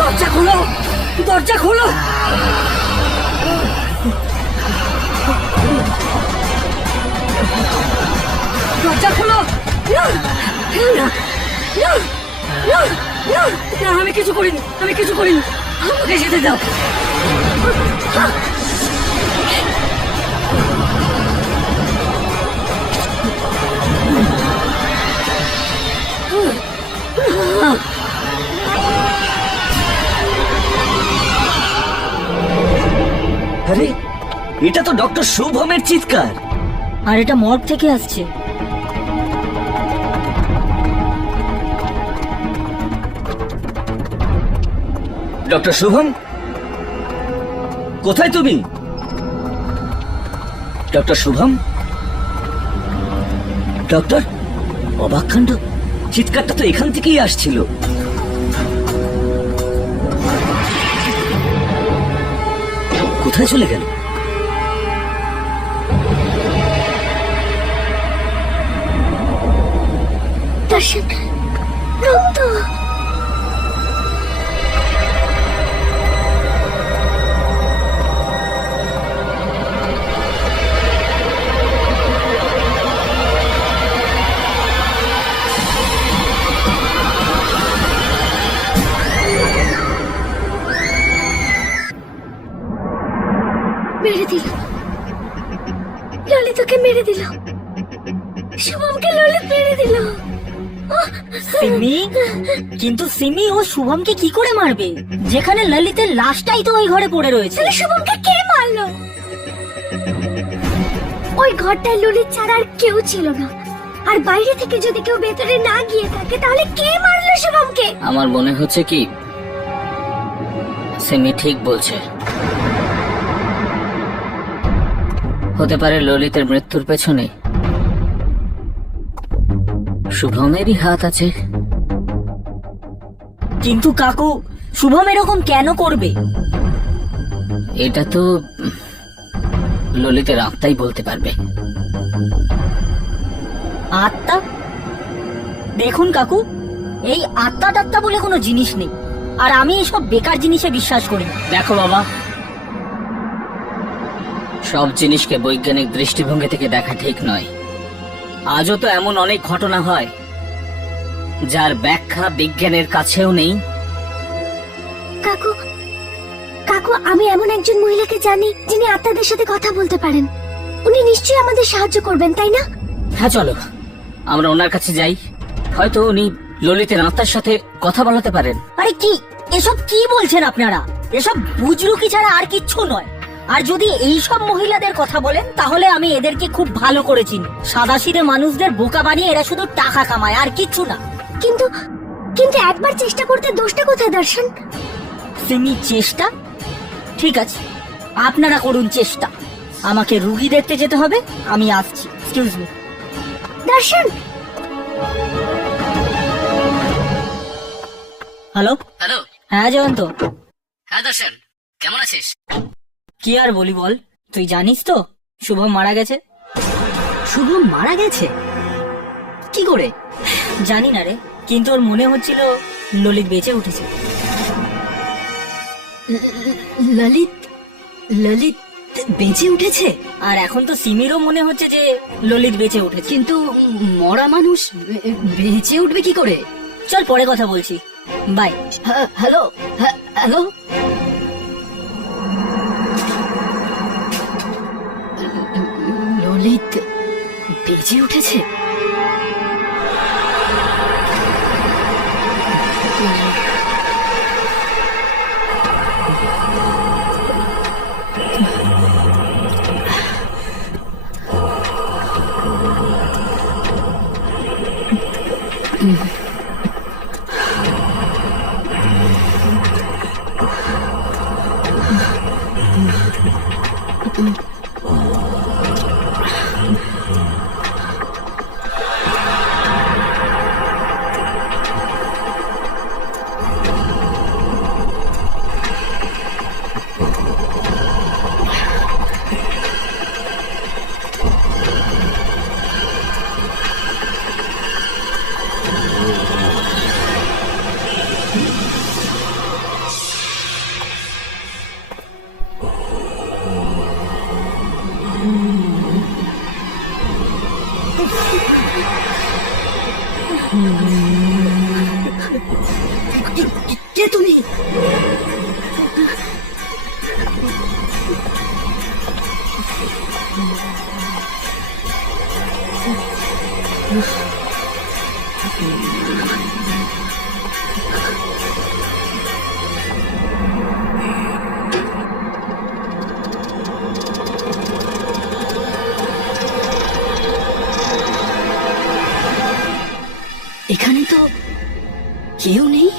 দরজা খোলো, দরজা খোলো। দরজা খোলো। না, না, না, না, না, না, আমি কিছু করিনি, আমি কিছু করিনি, আমাকে যেতে দাও। আরে এটা তো ডক্টর শুভমের চিৎকার। আর এটা মর্গ থেকে আসছে। ডক্টর শুভম, কোথায় তুমি? ডক্টর শুভম, ডক্টর, অবাক কাণ্ড, চিৎকারটা তো এখান থেকেই আসছিল। কোথায় চলে গেল? দর্শন, রক্ত। মেরে দিল, ললিতকে মেরে দিল, শুভমকে ললিত মেরে দিল। সিমি, কিন্তু সিমি ও শুভমকে কি করে মারবে, যেখানে ললিতের লাশটাই তো ওই ঘরে পড়ে রয়েছে। তাহলে শুভমকে কে মারলো? ওই ঘরটায় ললিত ছাড়া আর কেউ ছিল না, আর বাইরে থেকে যদি কেউ ভেতরে না গিয়ে থাকে তাহলে কে মারলো শুভমকে? আমার মনে হচ্ছে কি সিমি ঠিক বলছে। হতে পারে ললিতের মৃত্যুর পেছনে শুভমেরই হাত আছে। কিন্তু কাকু, শুভম এরকম কেন করবে? এটা তো ললিতের আত্মাই বলতে পারবে। আত্মা? দেখুন কাকু, এই আত্মা টাত্মা বলে কোনো জিনিস নেই, আর আমি এইসব বেকার জিনিসে বিশ্বাস করি না। দেখো বাবা, সব জিনিসকে বৈজ্ঞানিক দৃষ্টিভঙ্গি থেকে দেখা ঠিক নয়। আজও তো এমন অনেক ঘটনা হয় যার ব্যাখ্যা বিজ্ঞানের কাছেও নেই। কাকু, কাকু, আমি এমন একজন মহিলাকে জানি যিনি আত্মাদের সাথে কথা বলতে পারেন। উনি নিশ্চয়ই আমাদের সাহায্য করবেন, তাই না? হ্যাঁ চলো আমরা ওনার কাছে যাই, হয়তো উনি ললিতের আত্মার সাথে কথা বলাতে পারেন। আরে কি এসব কি বলছেন আপনারা? এসব বুজরুকি ছাড়া আর কিচ্ছু নয়। আর যদি এই সব মহিলাদের কথা বলেন তাহলে আমি এদেরকে খুব ভালো করে চিনি। সাদাসিধে মানুষদের বোকা বানিয়ে এরা শুধু টাকা কামায়, আর কিচ্ছু না। কিন্তু কিন্তু একবার চেষ্টা করতে দোষটা কোথায় দর্শন? সিমি, চেষ্টা? ঠিক আছে, আপনারা করুন চেষ্টা। আমাকে রুগী দেখতে যেতে হবে, আমি আসছি। Excuse me. দর্শন, হ্যালো। হ্যালো। হ্যাঁ জয়ন্ত। হ্যাঁ দর্শন, কেমন আছিস? কি আর বলি বল, তুই জানিস তো শুভম মারা গেছে। শুভম মারা গেছে? কি করে? জানি না রে, কিন্তু ওর মনে হচ্ছিল ললিত বেঁচে উঠেছে। ললিত, ললিত বেঁচে উঠেছে? আর এখন তো সিমিরও মনে হচ্ছে যে ললিত বেঁচে উঠেছে। কিন্তু মরা মানুষ বেঁচে উঠবে কি করে? চল পরে কথা বলছি, বাই। Hello, hello. ললিত বেঁচে উঠেছে? এখানে তো কেউ নেই।